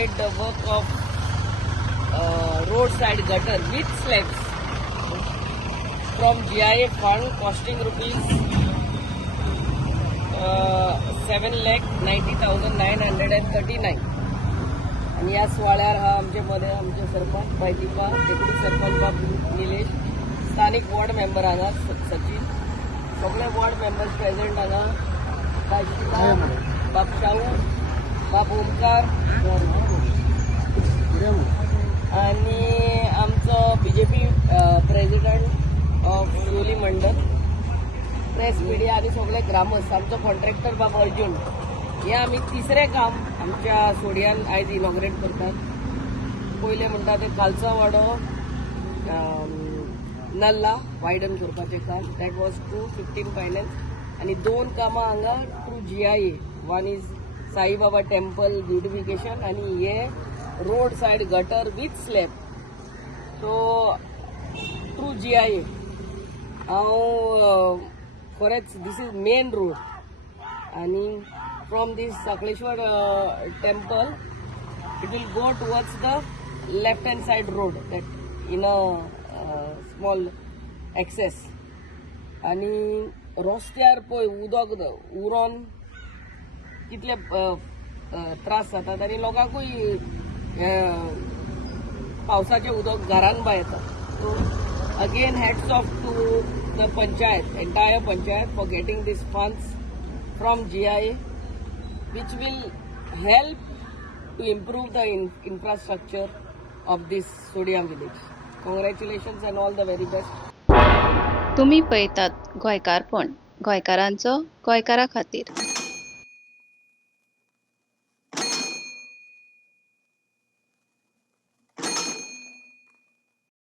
started the work of roadside gutter with slabs from GIA fund costing rupees 7,90,939. आणि या सोहळ्यार हा आमचे मध्ये आमचे सरपंच बायतिपा डेप्युटी सरपंच बाबू निलेश स्थानिक वॉर्ड मेंबर हांगा सचिन सगळे वॉर्ड मेंबर्स प्रेझेंट हांगा बायतिपा बाब शाहू बाब ओमकार आणि आमचं BJP president of Shivoli Mandal press media आणि सगळे ग्रामस्थ आमचो कॉन्ट्रॅक्टर बाब अर्जुन हे आम्ही तिसरे काम आमच्या सोडियान आयज इनॉग्रेट करतात. पयले म्हणटा ते कालचा वाडो नल्ला वायडन करपाचें काम दॅट वॉज 215 फायनान्स आणि 2 कामां हांगा through GIA. One is Saibaba temple beautification आणि हे road said gutter with slab. So through GIA हांव खरेंच दीस इज मेन रोड आणि from this Sakleshwar temple it will go towards the left hand side road that in a small access आणि रस्त्यार पळय उदक उरोन कितले त्रास जातात आणि लोकांकूय पावसाचे उदक घरान भायर येता. So again hats off to the panchayat entire panchayat for getting this funds from GIA which will help to improve the infrastructure of this Sodiam village. Congratulations and all the very best. तुम्ही पळयतात गोंयकारपण गोंयकारांचो गोंयकारा खातीर.